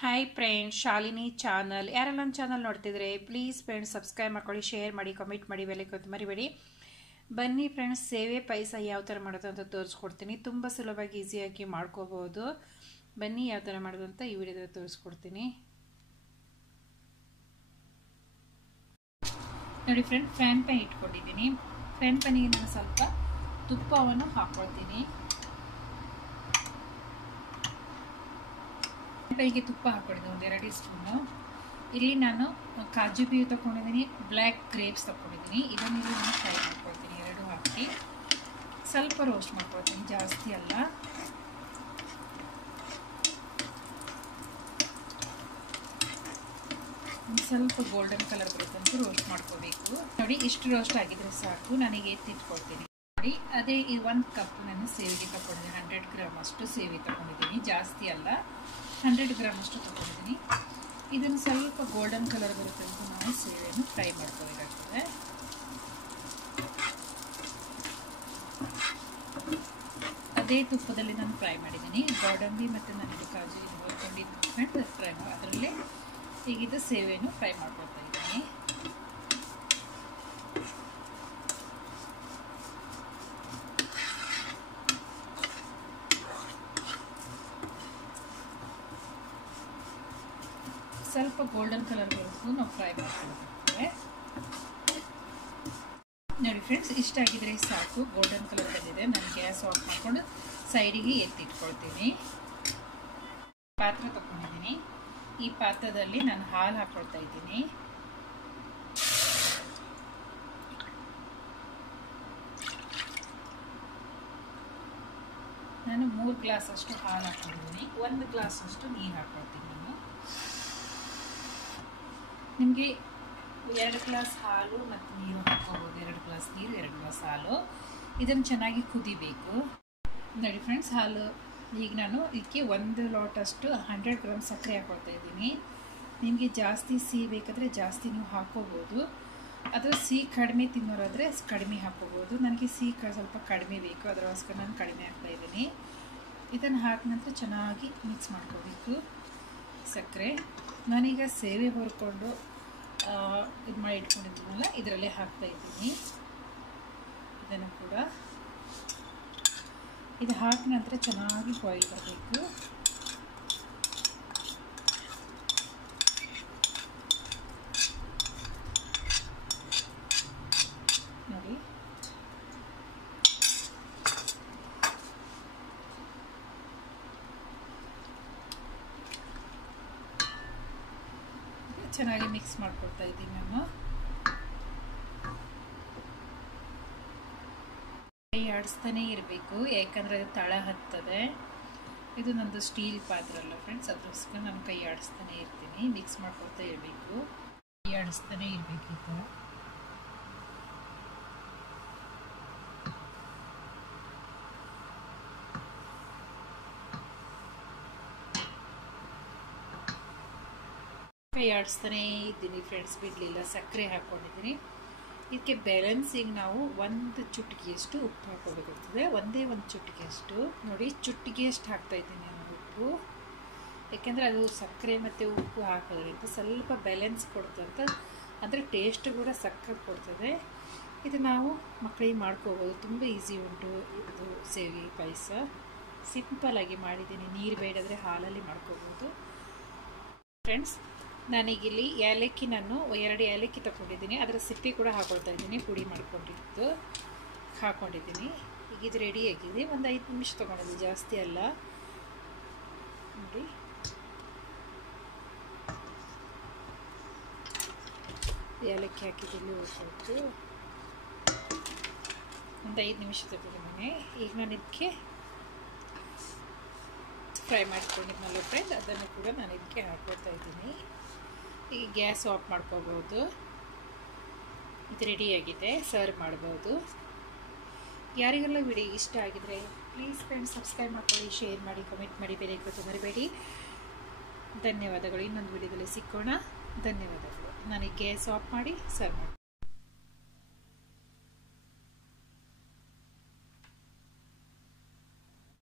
Hi friends, Shalini channel. ಯಾರೆಲ್ಲ ನನ್ನ channel ನೋಡ್ತಿದ್ರೆ ಪ್ಲೀಸ್ ಫ್ರೆಂಡ್ಸ್ ಸಬ್ಸ್ಕ್ರೈಬ್ ಮಾಡ್ಕೊಳ್ಳಿ, ಶೇರ್ ಮಾಡಿ, ಕಮೆಂಟ್ ಮಾಡಿ, ಬೆಲೆ ಕೊಟ್ಟು ಮರಿಬೇಡಿ. ಬನ್ನಿ ಫ್ರೆಂಡ್ಸ್, ಸೇವೆ ಪಾಯಸ ಯಾವ ಥರ ಮಾಡೋದು ಅಂತ ತೋರಿಸ್ಕೊಡ್ತೀನಿ. ತುಂಬ ಸುಲಭವಾಗಿ ಈಸಿಯಾಗಿ ಮಾಡ್ಕೋಬಹುದು. ಬನ್ನಿ ಯಾವ ಥರ ಮಾಡೋದು ಅಂತ ಈ ವಿಡಿಯೋದಲ್ಲಿ ತೋರಿಸ್ಕೊಡ್ತೀನಿ. ನೋಡಿ ಫ್ರೆಂಡ್, ಫ್ರೈನ್ ಪ್ಯಾನ್ ಇಟ್ಕೊಂಡಿದ್ದೀನಿ. ಫ್ರೈನ್ ಪ್ಯಾನಿಗೆ ನಾನು ಸ್ವಲ್ಪ ತುಪ್ಪವನ್ನು ಹಾಕ್ಕೊಳ್ತೀನಿ. ಕೈಗೆ ತುಪ್ಪ ಹಾಕೊಂಡಿದ್ದೀನಿ, ಒಂದು 2 ಸ್ಪೂನು. ಇಲ್ಲಿ ನಾನು ಕಾಜು ಬೀಜ ತಗೊಂಡಿದ್ದೀನಿ, ಬ್ಲ್ಯಾಕ್ ಗ್ರೇಪ್ಸ್ ತಗೊಂಡಿದ್ದೀನಿ. ಇದನ್ನು ನಾನು ಫ್ರೈ ಮಾಡ್ಕೊಳ್ತೀನಿ. 2 ಹಾಕಿ ಸ್ವಲ್ಪ ರೋಸ್ಟ್ ಮಾಡ್ಕೊಳ್ತೀನಿ, ಜಾಸ್ತಿ ಅಲ್ಲ. ಸ್ವಲ್ಪ ಗೋಲ್ಡನ್ ಕಲರ್ ಬರುತ್ತಂತೂ ರೋಸ್ಟ್ ಮಾಡ್ಕೋಬೇಕು. ನೋಡಿ, ಇಷ್ಟು ರೋಸ್ಟ್ ಆಗಿದ್ರೆ ಸಾಕು. ನನಗೆ ಎತ್ತಿಟ್ಕೊಳ್ತೀನಿ. ನೋಡಿ, ಅದೇ ಈ 1 ಕಪ್ ನಾನು ಸೇವಿಗೆ ತಗೊಂಡಿದ್ದೀನಿ. 100 ಗ್ರಾಮ್ ಅಷ್ಟು ಸೇವಿಗೆ ತಗೊಂಡಿದ್ದೀನಿ, ಜಾಸ್ತಿ ಅಲ್ಲ. 100 ಗ್ರಾಮ್ ಅಷ್ಟು ತಗೊಂಡಿದ್ದೀನಿ. ಇದನ್ನು ಸ್ವಲ್ಪ ಗೋಲ್ಡನ್ ಕಲರ್ ಬರುತ್ತಂತೂ ನಾವು ಸೇವೆಯನ್ನು ಫ್ರೈ ಮಾಡ್ಕೋಬೇಕಾಗ್ತದೆ. ಅದೇ ತುಪ್ಪದಲ್ಲಿ ನಾನು ಫ್ರೈ ಮಾಡಿದ್ದೀನಿ. ಗೋಡಂಬಿ ಮತ್ತು ನನಗೆ ಕಾಜು ಹುರ್ಕೊಂಡಿದ್ದು ಫ್ರೈ ಅದರಲ್ಲೇ ಈಗಿದ್ದು ಸೇವೆಯನ್ನು ಫ್ರೈ ಮಾಡ್ಕೊಳ್ತಾ ಇದ್ದೀನಿ. ಸ್ವಲ್ಪ ಗೋಲ್ಡನ್ ಕಲರ್ ಬರೋದು ನಾವು ಫ್ರೈ ಮಾಡ್ಕೊಳ್ತೇವೆ. ನೋಡಿ ಫ್ರೆಂಡ್ಸ್, ಇಷ್ಟಾಗಿದ್ರೆ ಸಾಕು. ಗೋಲ್ಡನ್ ಕಲರ್ ಬಂದಿದೆ. ನಾನು ಗ್ಯಾಸ್ ಆಫ್ ಮಾಡ್ಕೊಂಡು ಸೈಡಿಗೆ ಎತ್ತಿಟ್ಕೊಳ್ತೀನಿ. ಪಾತ್ರೆ ತಗೊಂಡಿದ್ದೀನಿ. ಈ ಪಾತ್ರದಲ್ಲಿ ನಾನು ಹಾಲು ಹಾಕೊಳ್ತಾ ಇದ್ದೀನಿ. ನಾನು 3 ಗ್ಲಾಸ್ ಅಷ್ಟು ಹಾಲು ಹಾಕೊಂಡಿದ್ದೀನಿ. 1 ಗ್ಲಾಸ್ ಅಷ್ಟು ನೀರು ಹಾಕೊಳ್ತೀನಿ. ನಿಮಗೆ 2 ಗ್ಲಾಸ್ ಹಾಲು ಮತ್ತು ನೀರು ಹಾಕೋಬೋದು. 2 ಗ್ಲಾಸ್ ನೀರು, 2 ಗ್ಲಾಸ್ ಹಾಲು. ಇದನ್ನು ಚೆನ್ನಾಗಿ ಕುದಿಬೇಕು. ನೋಡಿ ಫ್ರೆಂಡ್ಸ್, ಹಾಲು ಈಗ ನಾನು ಇದಕ್ಕೆ 1 ಲೋಟಷ್ಟು 100 ಗ್ರಾಮ್ ಸಕ್ಕರೆ ಹಾಕೊಳ್ತಾ ಇದ್ದೀನಿ. ನಿಮಗೆ ಜಾಸ್ತಿ ಸಿಹಿ ಬೇಕಾದರೆ ಜಾಸ್ತಿ ನೀವು ಹಾಕೋಬೋದು, ಅಥವಾ ಸಿಹಿ ಕಡಿಮೆ ತಿನ್ನೋರಾದರೆ ಕಡಿಮೆ ಹಾಕೋಬೋದು. ನನಗೆ ಸಿಹಿ ಸ್ವಲ್ಪ ಕಡಿಮೆ ಬೇಕು, ಅದಕ್ಕೋಸ್ಕರ ನಾನು ಕಡಿಮೆ ಹಾಕ್ತಾ ಇದ್ದೀನಿ. ಇದನ್ನು ಹಾಕಿದ ನಂತರ ಚೆನ್ನಾಗಿ ಮಿಕ್ಸ್ ಮಾಡ್ಕೋಬೇಕು ಸಕ್ಕರೆ. ನಾನೀಗ ಸೇವೆ ಹುರ್ಕೊಂಡು ಇದು ಮಾಡಿ ಇಟ್ಕೊಂಡಿದ್ದೀನಲ್ಲ, ಇದರಲ್ಲೇ ಹಾಕ್ತಾ ಇದ್ದೀನಿ. ಇದನ್ನು ಕೂಡ ಇದು ಹಾಕಿದ ನಂತರ ಚೆನ್ನಾಗಿ ಬಾಯ್ಲ್ ಬರಬೇಕು. ನೋಡಿ, ಚೆನ್ನಾಗಿ ಮಿಕ್ಸ್ ಮಾಡ್ಕೊಳ್ತಾ ಇದ್ದೀನಿ ನಾನು. ಕೈ ಆಡಿಸ್ತಾನೆ ಇರಬೇಕು, ಯಾಕಂದರೆ ಅದು ತಳ ಹತ್ತದೆ. ಇದು ನಂದು ಸ್ಟೀಲ್ ಪಾತ್ರ ಅಲ್ಲ ಫ್ರೆಂಡ್ಸ್, ಅದಕ್ಕೋಸ್ಕರ ನಾನು ಕೈ ಆಡಿಸ್ತಾನೆ ಇರ್ತೀನಿ. ಮಿಕ್ಸ್ ಮಾಡ್ಕೊಳ್ತಾ ಇರಬೇಕು, ಕೈ ಆಡಿಸ್ತಾನೆ ಇರಬೇಕಿತ್ತು. ಕೈ ಆಡಿಸ್ತಾನೇ ಇದ್ದೀನಿ ಫ್ರೆಂಡ್ಸ್, ಬಿಡಲಿಲ್ಲ. ಸಕ್ಕರೆ ಹಾಕ್ಕೊಂಡಿದ್ದೀನಿ. ಇದಕ್ಕೆ ಬ್ಯಾಲೆನ್ಸಿಗೆ ನಾವು 1 ಚುಟಕಿಯಷ್ಟು ಉಪ್ಪು ಹಾಕೋಬೇಕಾಗ್ತದೆ. ಒಂದೇ 1 ಚುಟಕಿಯಷ್ಟು. ನೋಡಿ, ಚುಟಕಿಯಷ್ಟು ಹಾಕ್ತಾ ಇದ್ದೀನಿ ನಾನು ಉಪ್ಪು. ಯಾಕೆಂದರೆ ಅದು ಸಕ್ಕರೆ ಮತ್ತು ಉಪ್ಪು ಹಾಕೋದ್ರಿಂದ ಸ್ವಲ್ಪ ಬ್ಯಾಲೆನ್ಸ್ ಕೊಡ್ತಂತ, ಅಂದರೆ ಟೇಸ್ಟ್ ಕೂಡ ಸಕ್ಕರೆ ಕೊಡ್ತದೆ. ಇದು ನಾವು ಮಕ್ಕಳಿಗೆ ಮಾಡ್ಕೋಬೋದು. ತುಂಬ ಈಸಿ ಉಂಟು ಇದು ಸೇವೆ ಪಾಯಸ. ಸಿಂಪಲಾಗಿ ಮಾಡಿದ್ದೀನಿ. ನೀರು ಬೇಡಾದರೆ ಹಾಲಲ್ಲಿ ಮಾಡ್ಕೋಬೋದು ಫ್ರೆಂಡ್ಸ್. ನಾನೀಗಿಲ್ಲಿ ಏಲಕ್ಕಿ, ನಾನು 2 ಏಲಕ್ಕಿ ತಗೊಂಡಿದ್ದೀನಿ. ಅದರ ಸಿಪ್ಪೆ ಕೂಡ ಹಾಕೊಳ್ತಾ ಇದ್ದೀನಿ. ಪುಡಿ ಮಾಡ್ಕೊಂಡಿದ್ದು ಹಾಕ್ಕೊಂಡಿದ್ದೀನಿ. ಈಗ ಇದು ರೆಡಿಯಾಗಿದೆ. ಒಂದು 5 ನಿಮಿಷ ತೊಗೊಂಡಿದ್ದೀನಿ, ಜಾಸ್ತಿ ಅಲ್ಲ. ನೋಡಿ, ಏಲಕ್ಕಿ ಹಾಕಿದ್ದೀನಿ. ಉಳ್ಕೊಳ್ತು ಒಂದು 5 ನಿಮಿಷ ತಗೊಂಡಿದ್ದೀನಿ. ಈಗ ನಾನು ಇದಕ್ಕೆ ಫ್ರೈ ಮಾಡ್ಕೊಂಡಿದ್ನಲ್ಲ ಫ್ರೆಂಡ್, ಅದನ್ನು ಕೂಡ ನಾನು ಇದಕ್ಕೆ ಹಾಕ್ಕೊಳ್ತಾ ಇದ್ದೀನಿ. ಈಗ ಗ್ಯಾಸ್ ಆಫ್ ಮಾಡ್ಕೋಬೋದು. ಇದು ರೆಡಿಯಾಗಿದೆ, ಸರ್ವ್ ಮಾಡ್ಬೋದು. ಯಾರಿಗೆಲ್ಲ ವಿಡಿಯೋ ಇಷ್ಟ ಆಗಿದ್ರೆ ಪ್ಲೀಸ್ ಫ್ರೆಂಡ್ಸ್ ಸಬ್ಸ್ಕ್ರೈಬ್ ಮಾಡ್ಕೊಳ್ಳಿ, ಶೇರ್ ಮಾಡಿ, ಕಮೆಂಟ್ ಮಾಡಿ, ಬೆಲೆ ಕೊಟ್ಟು ಮರಿಬೇಡಿ. ಧನ್ಯವಾದಗಳು. ಇನ್ನೊಂದು ವಿಡಿಯೋದಲ್ಲಿ ಸಿಕ್ಕೋಣ. ಧನ್ಯವಾದಗಳು. ನನಗೆ ಗ್ಯಾಸ್ ಆಫ್ ಮಾಡಿ ಸರ್ವ್ ಮಾಡಿ.